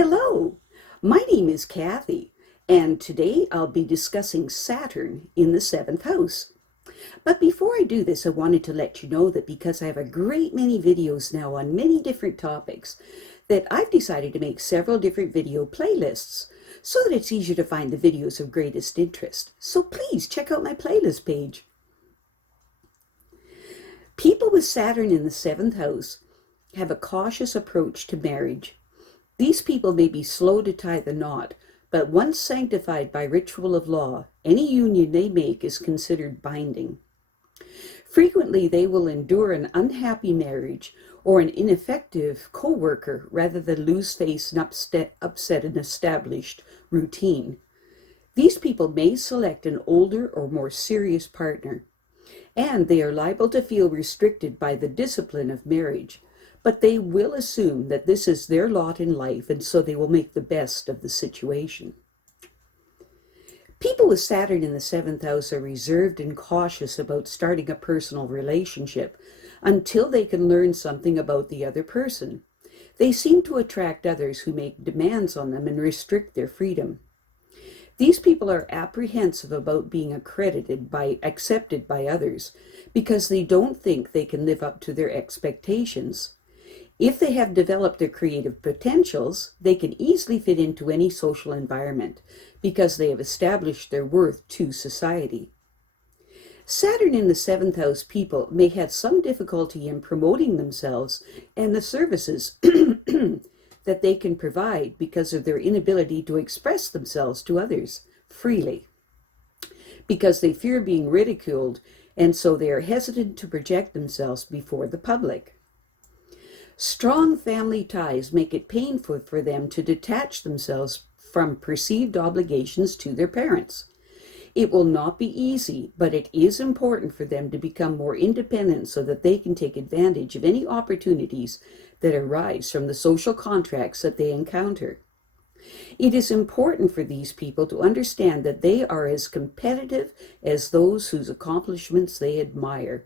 Hello, my name is Kathy, and today I'll be discussing Saturn in the seventh house. But before I do this, I wanted to let you know that because I have a great many videos now on many different topics, that I've decided to make several different video playlists so that it's easier to find the videos of greatest interest. So please check out my playlist page. People with Saturn in the seventh house have a cautious approach to marriage. These people may be slow to tie the knot, but once sanctified by ritual of law, any union they make is considered binding. Frequently, they will endure an unhappy marriage or an ineffective co-worker rather than lose face and upset an established routine. These people may select an older or more serious partner, and they are liable to feel restricted by the discipline of marriage. But they will assume that this is their lot in life, and so they will make the best of the situation. People with Saturn in the seventh house are reserved and cautious about starting a personal relationship until they can learn something about the other person. They seem to attract others who make demands on them and restrict their freedom. These people are apprehensive about being accepted by others because they don't think they can live up to their expectations. If they have developed their creative potentials, they can easily fit into any social environment because they have established their worth to society. Saturn in the seventh house people may have some difficulty in promoting themselves and the services that they can provide because of their inability to express themselves to others freely, because they fear being ridiculed, and so they are hesitant to project themselves before the public. Strong family ties make it painful for them to detach themselves from perceived obligations to their parents. It will not be easy, but it is important for them to become more independent so that they can take advantage of any opportunities that arise from the social contracts that they encounter. It is important for these people to understand that they are as competitive as those whose accomplishments they admire,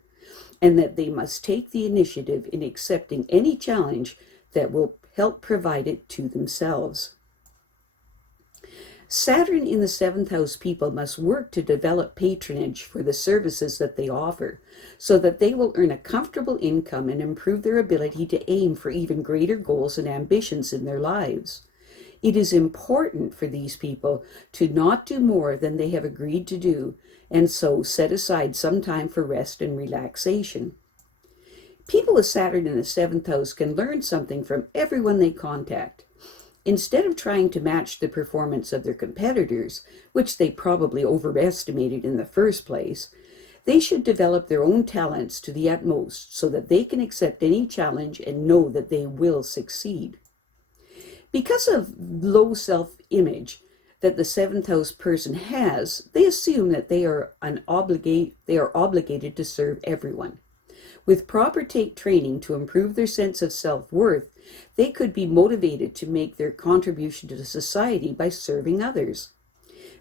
and that they must take the initiative in accepting any challenge that will help provide it to themselves. Saturn in the seventh house people must work to develop patronage for the services that they offer, so that they will earn a comfortable income and improve their ability to aim for even greater goals and ambitions in their lives. It is important for these people to not do more than they have agreed to do, and so set aside some time for rest and relaxation. People with Saturn in the seventh house can learn something from everyone they contact. Instead of trying to match the performance of their competitors, which they probably overestimated in the first place, they should develop their own talents to the utmost so that they can accept any challenge and know that they will succeed. Because of low self-image that the seventh house person has, they assume that they are obligated to serve everyone. With proper training to improve their sense of self-worth, they could be motivated to make their contribution to the society by serving others.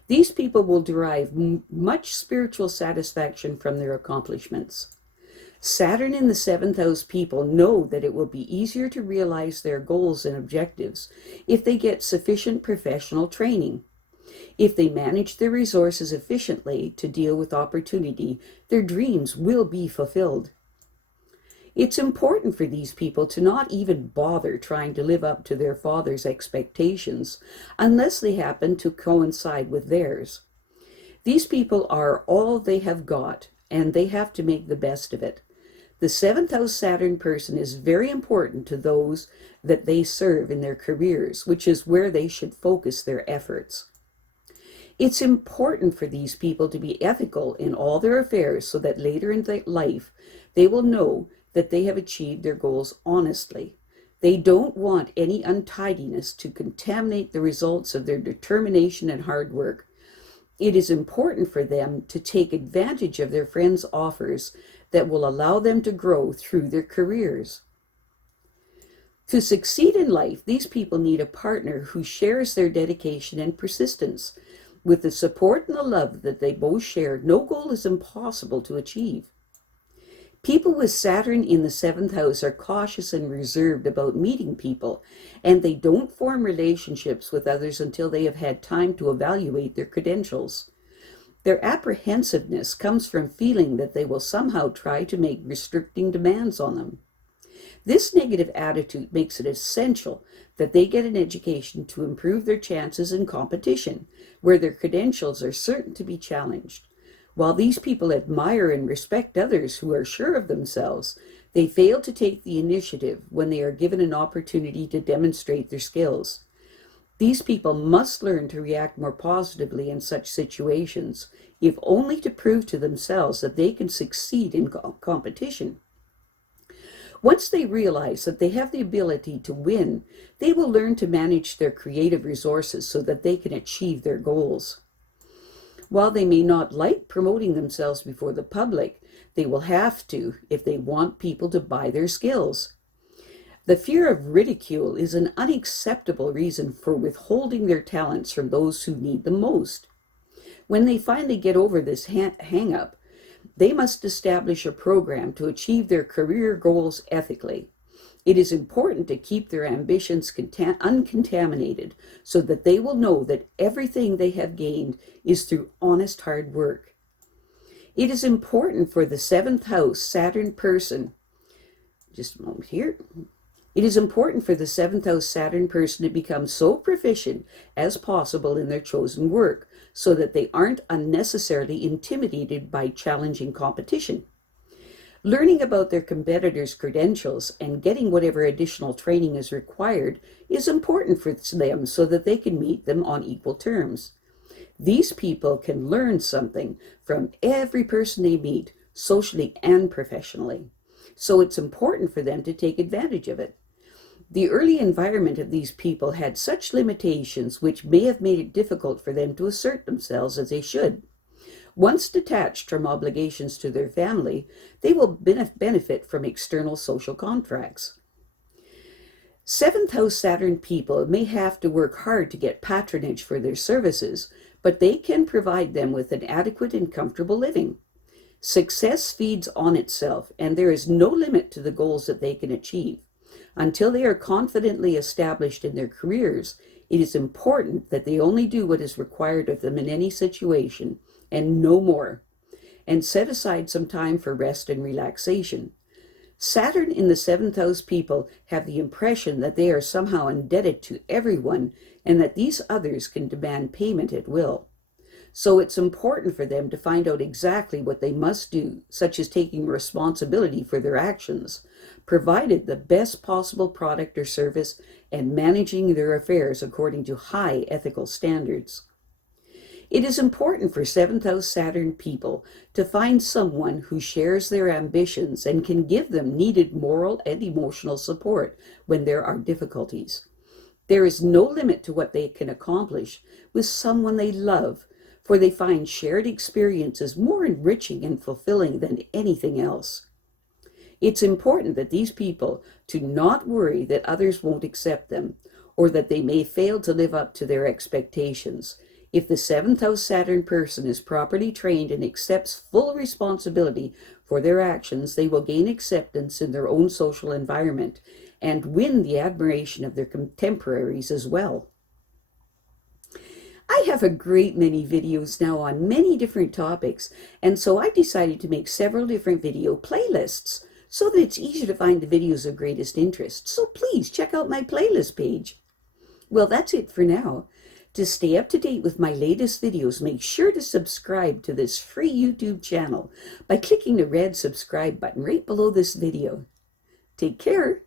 These people will derive much spiritual satisfaction from their accomplishments. Saturn in the seventh house people know that it will be easier to realize their goals and objectives if they get sufficient professional training. If they manage their resources efficiently to deal with opportunity, their dreams will be fulfilled. It's important for these people to not even bother trying to live up to their father's expectations unless they happen to coincide with theirs. These people are all they have got, and they have to make the best of it. The seventh house Saturn person is very important to those that they serve in their careers, which is where they should focus their efforts. It's important for these people to be ethical in all their affairs so that later in their life they will know that they have achieved their goals honestly. They don't want any untidiness to contaminate the results of their determination and hard work. It is important for them to take advantage of their friends' offers that will allow them to grow through their careers. To succeed in life, these people need a partner who shares their dedication and persistence. With the support and the love that they both share, no goal is impossible to achieve. People with Saturn in the seventh house are cautious and reserved about meeting people, and they don't form relationships with others until they have had time to evaluate their credentials. Their apprehensiveness comes from feeling that they will somehow try to make restricting demands on them. This negative attitude makes it essential that they get an education to improve their chances in competition, where their credentials are certain to be challenged. While these people admire and respect others who are sure of themselves, they fail to take the initiative when they are given an opportunity to demonstrate their skills. These people must learn to react more positively in such situations, if only to prove to themselves that they can succeed in competition. Once they realize that they have the ability to win, they will learn to manage their creative resources so that they can achieve their goals. While they may not like promoting themselves before the public, they will have to if they want people to buy their skills. The fear of ridicule is an unacceptable reason for withholding their talents from those who need them most. When they finally get over this hang-up, they must establish a program to achieve their career goals ethically. It is important to keep their ambitions uncontaminated so that they will know that everything they have gained is through honest hard work. It is important for the seventh house Saturn person, just a moment here. It is important for the seventh house Saturn person to become so proficient as possible in their chosen work, so that they aren't unnecessarily intimidated by challenging competition. Learning about their competitors' credentials and getting whatever additional training is required is important for them so that they can meet them on equal terms. These people can learn something from every person they meet, socially and professionally. So it's important for them to take advantage of it. The early environment of these people had such limitations which may have made it difficult for them to assert themselves as they should. Once detached from obligations to their family, they will benefit from external social contracts. Seventh house Saturn people may have to work hard to get patronage for their services, but they can provide them with an adequate and comfortable living. Success feeds on itself, and there is no limit to the goals that they can achieve. Until they are confidently established in their careers, it is important that they only do what is required of them in any situation, and no more, and set aside some time for rest and relaxation. Saturn in the seventh house people have the impression that they are somehow indebted to everyone, and that these others can demand payment at will. So it's important for them to find out exactly what they must do, such as taking responsibility for their actions, provided the best possible product or service, and managing their affairs according to high ethical standards. It is important for seventh house Saturn people to find someone who shares their ambitions and can give them needed moral and emotional support when there are difficulties. There is no limit to what they can accomplish with someone they love, for they find shared experiences more enriching and fulfilling than anything else. It's important that these people do not worry that others won't accept them, or that they may fail to live up to their expectations. If the seventh house Saturn person is properly trained and accepts full responsibility for their actions, they will gain acceptance in their own social environment and win the admiration of their contemporaries as well. I have a great many videos now on many different topics, and so I decided to make several different video playlists so that it's easier to find the videos of greatest interest. So please check out my playlist page. Well, that's it for now. To stay up to date with my latest videos, make sure to subscribe to this free YouTube channel by clicking the red subscribe button right below this video. Take care.